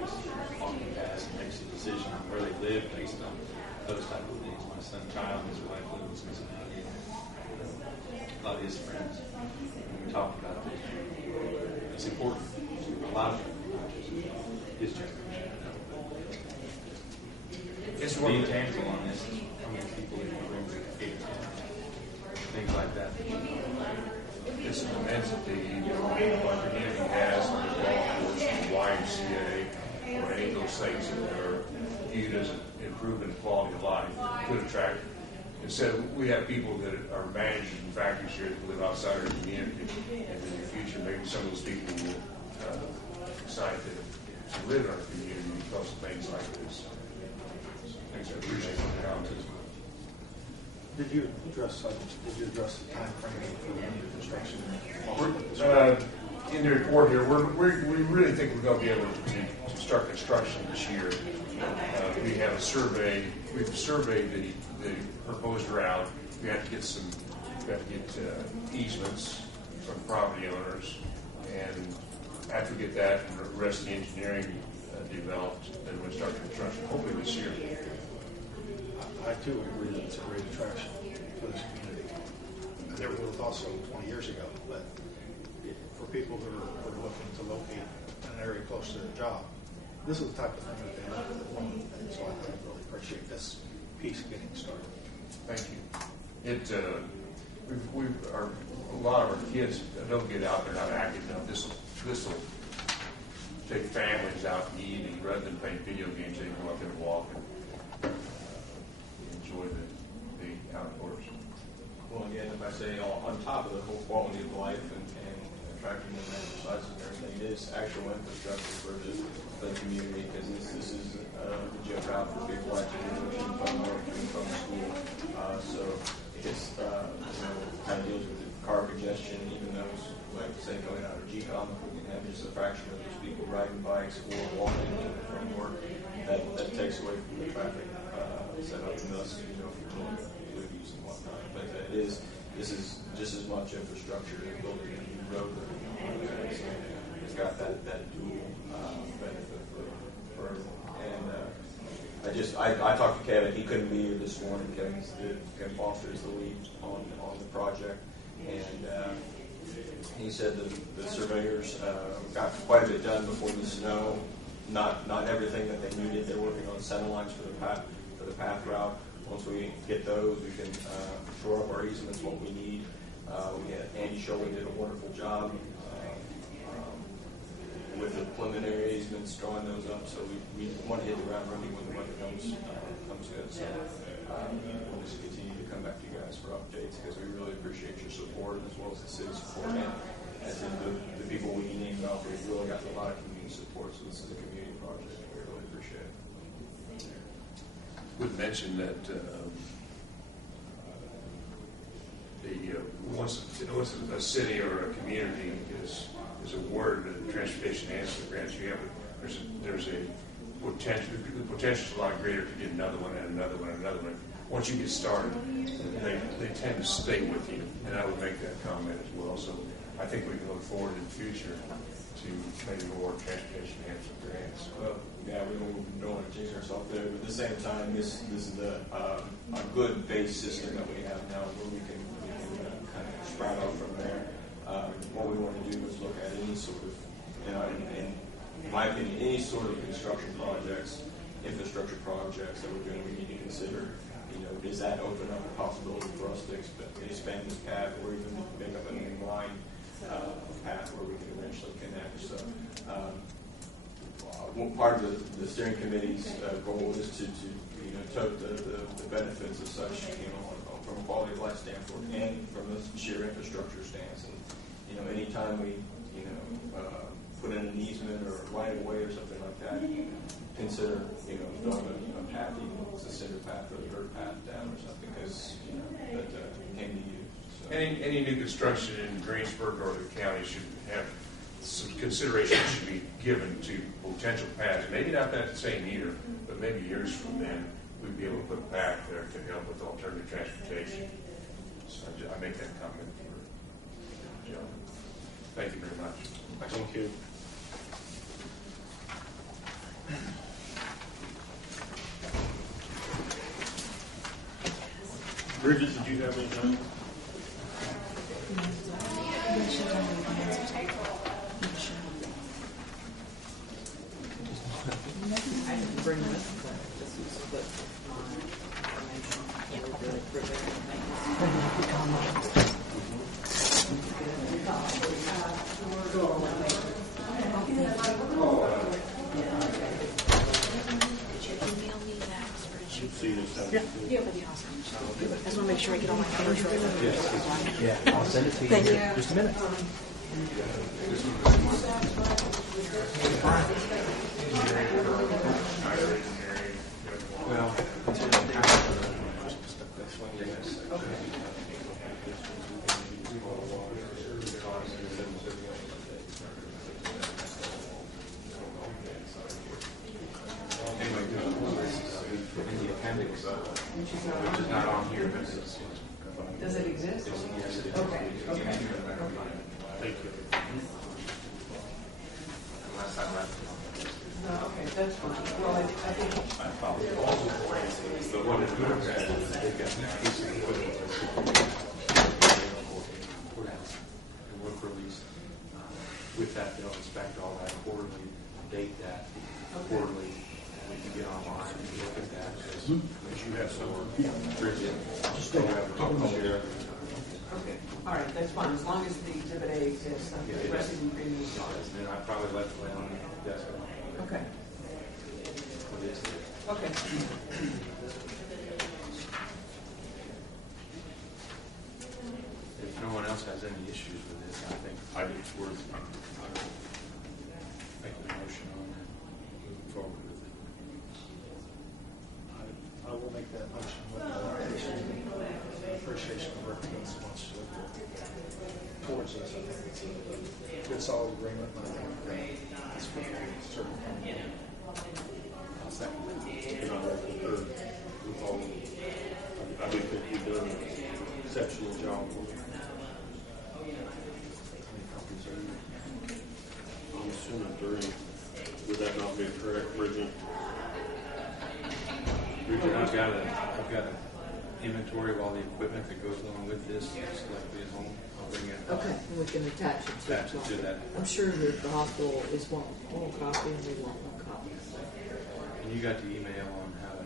bikes on the pass and makes a decision on where they live based on those type of things. My son Kyle and his wife live in Cincinnati. A lot of his friends, and we talked about this. It's important to a lot of people, not just his generation. It's being tangible on this. How many people in the room that get things like that. It's an immensity, our community has on the golf course, the YMCA, or any of those things that are viewed as an improvement in quality of life could attract. Instead, we have people that are managers and factories here that live outside our community, and in the future, maybe some of those people will decide to live in our community because of things like this. Thanks, I appreciate the comments. Did you address the time frame for any construction? In the report here, we really think we're going to be able to start construction this year. We have a survey. We've surveyed the proposed route. We have to get easements from property owners, and after we get that and the rest of the engineering developed, then we'll start construction hopefully this year. I too agree that it's a great attraction for this community. I never would have thought so 20 years ago, but for people who are looking to locate in an area close to their job, this is the type of thing that they have to want. So I really appreciate this piece getting started. Thank you. A lot of our kids don't get out there not active enough. This will take families out in the evening rather than playing video games. They can go out there and walk and enjoy the outdoors. Well, again, if I say on top of the whole quality of life and attracting them exercises and everything, it is actual infrastructure for the community, because this is the gym route for people actually from work and from school. So it's kind of deals with the car congestion, even those, like say, going out of GCOM, we can have just a fraction of those people riding bikes or walking to and from work. That takes away from the traffic setup and thus, for use and whatnot. But this is just as much infrastructure as building a new road. So it's got that dual benefit for everyone. And I talked to Kevin. He couldn't be here this morning. Kevin Foster is the lead on the project, and he said the surveyors got quite a bit done before the snow. Not everything that they needed. They're working on center lines for the path route. Once we get those, we can shore up our easements what we need. We had Andy Shirley did a wonderful job with the preliminary easements, drawing those up. So we want to hit the ground running when the weather comes good. So we'll just continue to come back to you guys for updates, because we really appreciate your support as well as the city support. And as in the people we named off, we've really got a lot of community support. So this is a community project. We really appreciate it. Would mention that once a city or a community is awarded the transportation enhancement grants, there's a potential. The potential is a lot greater to get another one and another one and another one. Once you get started, they tend to stay with you, and I would make that comment as well. So I think we can look forward in the future to maybe more transportation enhancement grants. Well, yeah, we don't want to change ourselves there, but at the same time, this is a good base system that we have now, where we can kind of sprout out from there. What we want to do is look at any sort of, in my opinion, any sort of construction projects, infrastructure projects that we're doing, we need to consider. Does that open up a possibility for us to expand this path, or even make up a new line path where we can eventually connect? So, part of the steering committee's goal is to tote the benefits of such, from a quality of life standpoint and from a sheer infrastructure stance. And anytime we put in an easement or right of way or something like that, consider building a path, even if it's a cinder path or a dirt path down or something, because that can be used. So. Any new construction in Greensburg or the county should have some consideration should be given to potential paths. Maybe not that same year, but maybe years from then, we'd be able to put a path there to help with alternative transportation. So I make that comment for Joe. Thank you very much. Thank you. Yeah, I'll send it to you Thank in you. just a minute. Well, in the appendix, which is not on here, but it's. Does it exist? Yes, it is. Okay, okay. Thank you. Unless I left it on. Okay, that's fine. Well, I think, I probably also the one that looks at it, they've got a piece of equipment courthouse and work release. With that, they'll inspect all that quarterly, date that quarterly, and we can get online and look at that. Because you have some rigid. Just don't have a share. okay, all right, that's fine. As long as the exhibit A exists, Yeah, the it rest is. of the agreement is fine. And then I probably left it on the desk. Okay, But it's there. okay. If no one else has any issues with this, I think it's worth making a motion on and moving forward with it. I will make that motion with the appreciation of working on so much towards this. I think it's a good solid agreement, and I think it's for certain. I'll second that. And I concur with all of it. I do think you've done an exceptional job with it. I'm assuming three. Would that not be correct, Bridget? Richard, I've got an inventory of all the equipment that goes along with this. It's likely at home. I'll bring it. Okay, and we can attach it to Attach it to that. I'm sure that the hospital is one copy and we want one copy. And you got the email on how to.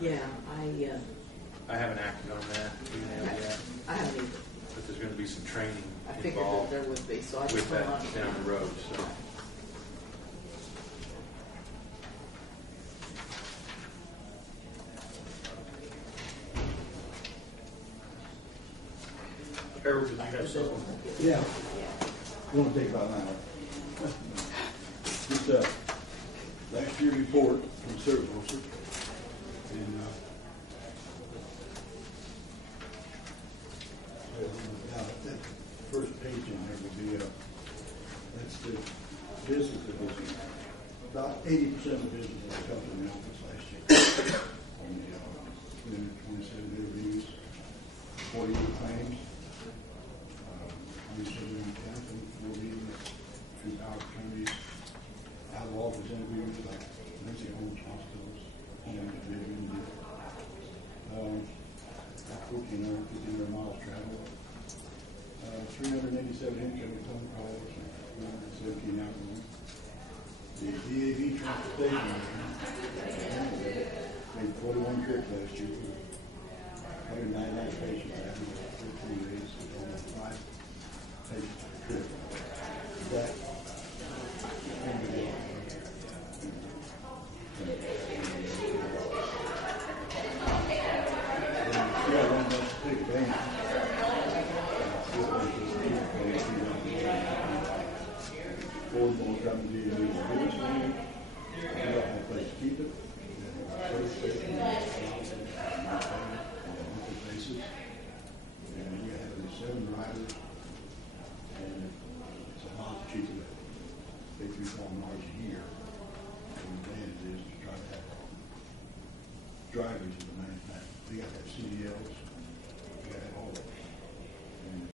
Yeah, I haven't acted on that email yet, I haven't either. but there's going to be some training I figured that involved there would be, so I with just went that on. down the road. So. Harold, did you have something? Yeah. I want to take about an hour. Just last year report from the service officer. And that first page in there will be that's the business that was about 80% of the business that was coming in the office last year. On the 27 interviews, 48 claims. Through our counties, out of office interviews like nursing homes, hospitals, home division, 1,400 miles traveled, 387 incoming phone calls, 317 outgoing. The DAV transportation made 41 trips last year, 199 patients average 15 days, almost 5 patients per trip. That drivers of the manufacturer. They got to have CDLs.